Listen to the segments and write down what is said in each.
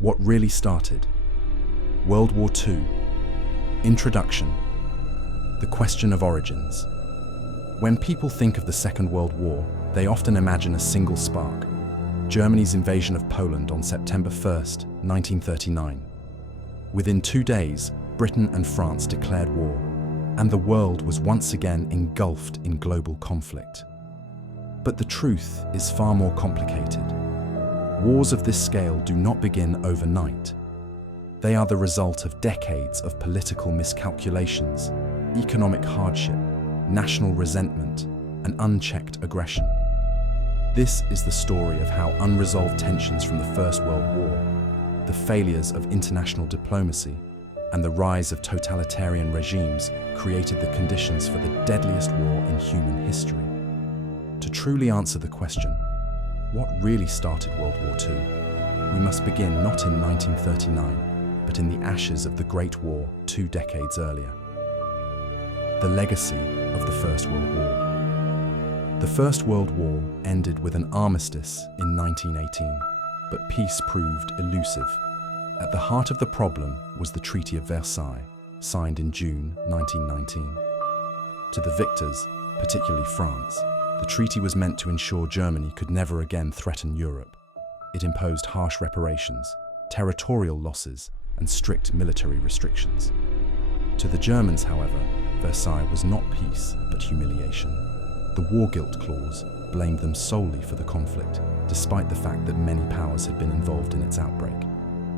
What really started? World War II. Introduction. The question of origins. When people think of the Second World War, they often imagine a single spark: Germany's invasion of Poland on September 1st, 1939. Within 2 days, Britain and France declared war, and the world was once again engulfed in global conflict. But the truth is far more complicated. Wars of this scale do not begin overnight. They are the result of decades of political miscalculations, economic hardship, national resentment, and unchecked aggression. This is the story of how unresolved tensions from the First World War, the failures of international diplomacy, and the rise of totalitarian regimes created the conditions for the deadliest war in human history. To truly answer the question, what really started World War II, we must begin not in 1939, but in the ashes of the Great War 2 decades earlier. The legacy of the First World War. The First World War ended with an armistice in 1918, but peace proved elusive. At the heart of the problem was the Treaty of Versailles, signed in June 1919. To the victors, particularly France, the treaty was meant to ensure Germany could never again threaten Europe. It imposed harsh reparations, territorial losses, and strict military restrictions. To the Germans, however, Versailles was not peace, but humiliation. The War Guilt Clause blamed them solely for the conflict, despite the fact that many powers had been involved in its outbreak.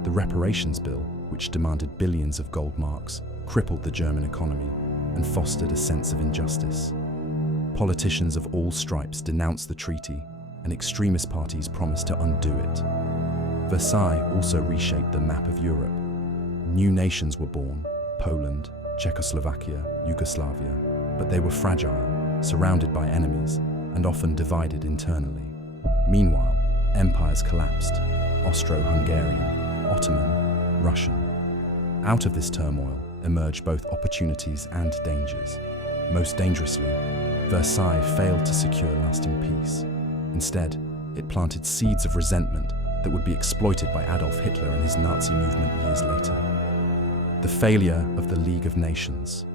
The Reparations Bill, which demanded billions of gold marks, crippled the German economy and fostered a sense of injustice. Politicians of all stripes denounced the treaty, and extremist parties promised to undo it. Versailles also reshaped the map of Europe. New nations were born: Poland, Czechoslovakia, Yugoslavia, but they were fragile, surrounded by enemies, and often divided internally. Meanwhile, empires collapsed: Austro-Hungarian, Ottoman, Russian. Out of this turmoil emerged both opportunities and dangers. Most dangerously, Versailles failed to secure lasting peace. Instead, it planted seeds of resentment that would be exploited by Adolf Hitler and his Nazi movement years later. The failure of the League of Nations.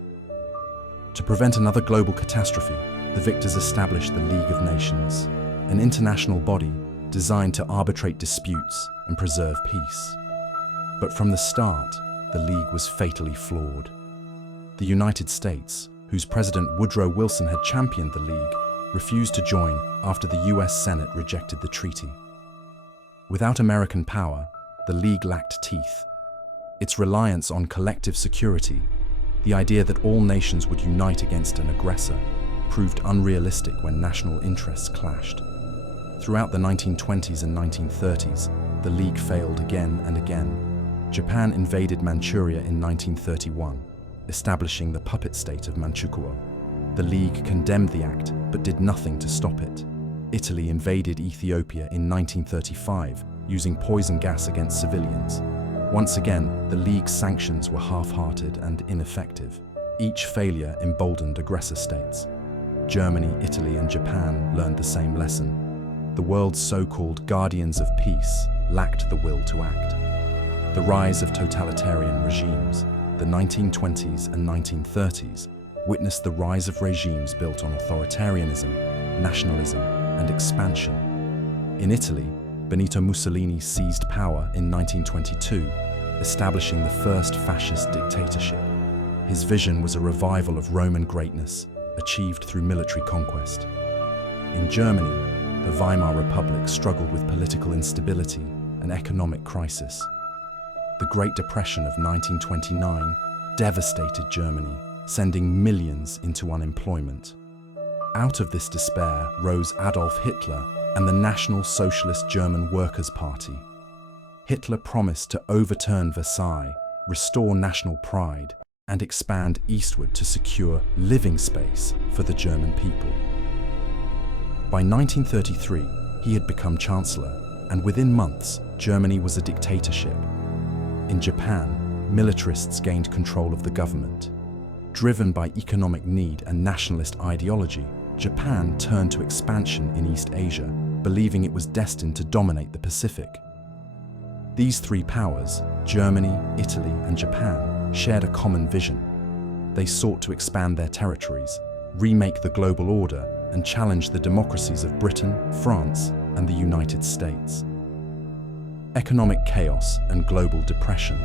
To prevent another global catastrophe, the victors established the League of Nations, an international body designed to arbitrate disputes and preserve peace. But from the start, the League was fatally flawed. The United States, whose President Woodrow Wilson had championed the League, refused to join after the US Senate rejected the treaty. Without American power, the League lacked teeth. Its reliance on collective security, the idea that all nations would unite against an aggressor, proved unrealistic when national interests clashed. Throughout the 1920s and 1930s, the League failed again and again. Japan invaded Manchuria in 1931, establishing the puppet state of Manchukuo. The League condemned the act, but did nothing to stop it. Italy invaded Ethiopia in 1935, using poison gas against civilians. Once again, the League's sanctions were half-hearted and ineffective. Each failure emboldened aggressor states. Germany, Italy, and Japan learned the same lesson. The world's so-called guardians of peace lacked the will to act. The rise of totalitarian regimes, the 1920s and 1930s, witnessed the rise of regimes built on authoritarianism, nationalism, and expansion. In Italy, Benito Mussolini seized power in 1922, establishing the first fascist dictatorship. His vision was a revival of Roman greatness, achieved through military conquest. In Germany, the Weimar Republic struggled with political instability and economic crisis. The Great Depression of 1929 devastated Germany, sending millions into unemployment. Out of this despair rose Adolf Hitler and the National Socialist German Workers' Party. Hitler promised to overturn Versailles, restore national pride, and expand eastward to secure living space for the German people. By 1933, he had become Chancellor, and within months, Germany was a dictatorship. In Japan, militarists gained control of the government. Driven by economic need and nationalist ideology, Japan turned to expansion in East Asia, believing it was destined to dominate the Pacific. These three powers, Germany, Italy, and Japan, shared a common vision. They sought to expand their territories, remake the global order, and challenge the democracies of Britain, France, and the United States. Economic chaos and global depression.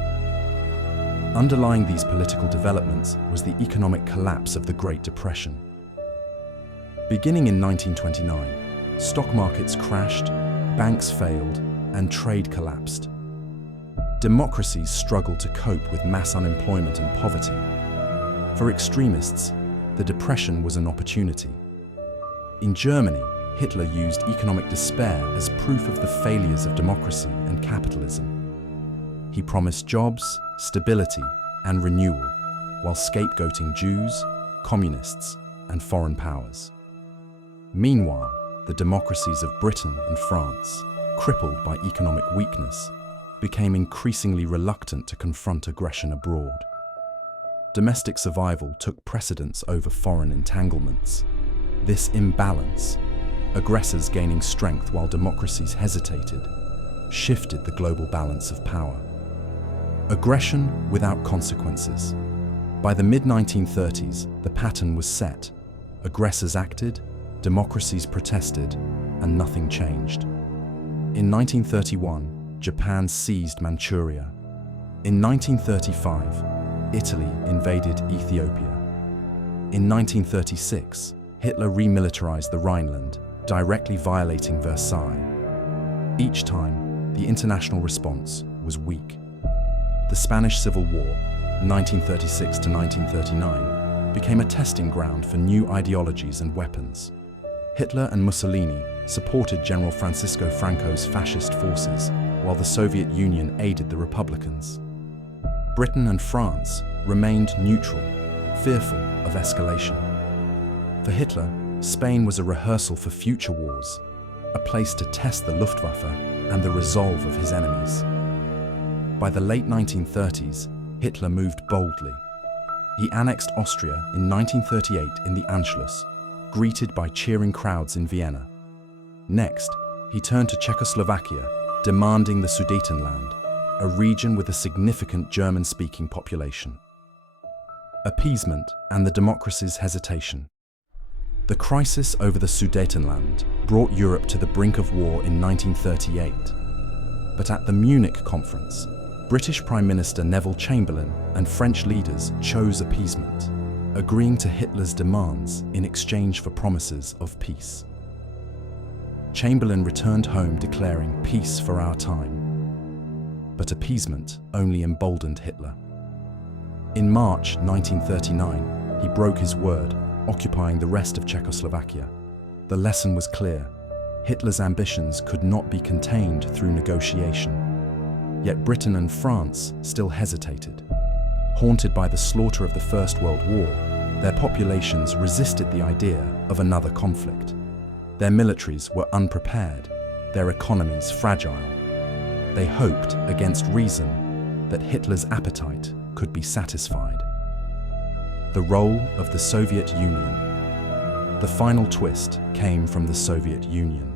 Underlying these political developments was the economic collapse of the Great Depression. Beginning in 1929, stock markets crashed, banks failed, and trade collapsed. Democracies struggled to cope with mass unemployment and poverty. For extremists, the Depression was an opportunity. In Germany, Hitler used economic despair as proof of the failures of democracy and capitalism. He promised jobs, stability, and renewal, while scapegoating Jews, communists, and foreign powers. Meanwhile, the democracies of Britain and France, crippled by economic weakness, became increasingly reluctant to confront aggression abroad. Domestic survival took precedence over foreign entanglements. This imbalance, aggressors gaining strength while democracies hesitated, shifted the global balance of power. Aggression without consequences. By the mid-1930s, the pattern was set. Aggressors acted, democracies protested, and nothing changed. In 1931, Japan seized Manchuria. In 1935, Italy invaded Ethiopia. In 1936, Hitler remilitarized the Rhineland, directly violating Versailles. Each time, the international response was weak. The Spanish Civil War, 1936 to 1939, became a testing ground for new ideologies and weapons. Hitler and Mussolini supported General Francisco Franco's fascist forces, while the Soviet Union aided the Republicans. Britain and France remained neutral, fearful of escalation. For Hitler, Spain was a rehearsal for future wars, a place to test the Luftwaffe and the resolve of his enemies. By the late 1930s, Hitler moved boldly. He annexed Austria in 1938 in the Anschluss, greeted by cheering crowds in Vienna. Next, he turned to Czechoslovakia, demanding the Sudetenland, a region with a significant German-speaking population. Appeasement and the democracy's hesitation. The crisis over the Sudetenland brought Europe to the brink of war in 1938. But at the Munich conference, British Prime Minister Neville Chamberlain and French leaders chose appeasement, agreeing to Hitler's demands in exchange for promises of peace. Chamberlain returned home declaring peace for our time. But appeasement only emboldened Hitler. In March 1939, he broke his word, occupying the rest of Czechoslovakia. The lesson was clear. Hitler's ambitions could not be contained through negotiation. Yet Britain and France still hesitated. Haunted by the slaughter of the First World War, their populations resisted the idea of another conflict. Their militaries were unprepared, their economies fragile. They hoped, against reason, that Hitler's appetite could be satisfied. The role of the Soviet Union. The final twist came from the Soviet Union.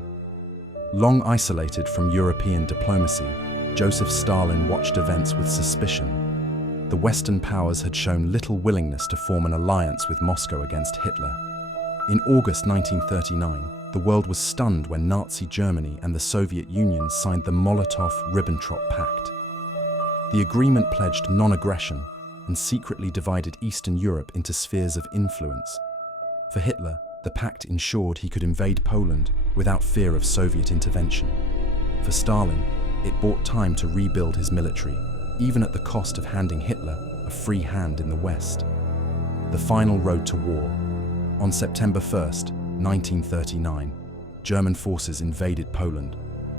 Long isolated from European diplomacy, Joseph Stalin watched events with suspicion. The Western powers had shown little willingness to form an alliance with Moscow against Hitler. In August 1939, the world was stunned when Nazi Germany and the Soviet Union signed the Molotov-Ribbentrop Pact. The agreement pledged non-aggression and secretly divided Eastern Europe into spheres of influence. For Hitler, the pact ensured he could invade Poland without fear of Soviet intervention. For Stalin, it bought time to rebuild his military, even at the cost of handing Hitler a free hand in the West. The final road to war. On September 1st, 1939, German forces invaded Poland,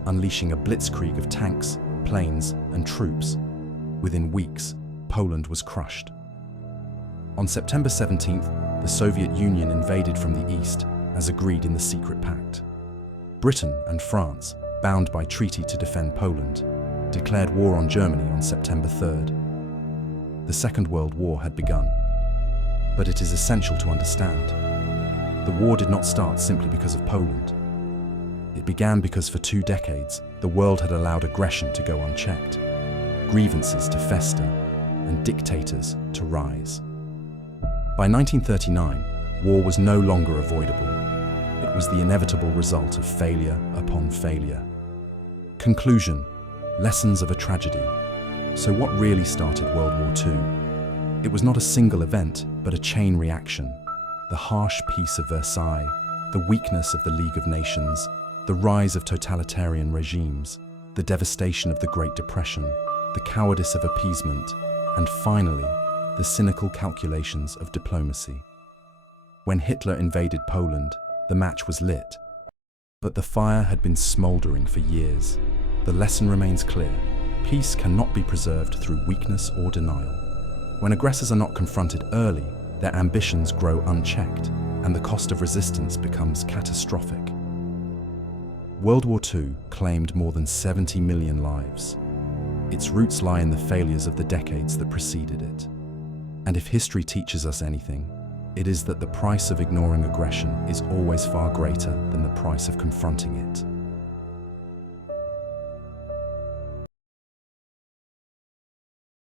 unleashing a blitzkrieg of tanks, planes, and troops. Within weeks, Poland was crushed. On September 17th, the Soviet Union invaded from the east, as agreed in the secret pact. Britain and France, bound by treaty to defend Poland, declared war on Germany on September 3rd. The Second World War had begun. But it is essential to understand. The war did not start simply because of Poland. It began because for 2 decades, the world had allowed aggression to go unchecked, grievances to fester, and dictators to rise. By 1939, war was no longer avoidable. It was the inevitable result of failure upon failure. Conclusion: lessons of a tragedy. So what really started World War II? It was not a single event, but a chain reaction. The harsh Peace of Versailles, the weakness of the League of Nations, the rise of totalitarian regimes, the devastation of the Great Depression, the cowardice of appeasement, and finally, the cynical calculations of diplomacy. When Hitler invaded Poland, the match was lit. But the fire had been smoldering for years. The lesson remains clear: peace cannot be preserved through weakness or denial. When aggressors are not confronted early, their ambitions grow unchecked, and the cost of resistance becomes catastrophic. World War II claimed more than 70 million lives. Its roots lie in the failures of the decades that preceded it. And if history teaches us anything, it is that the price of ignoring aggression is always far greater than the price of confronting it.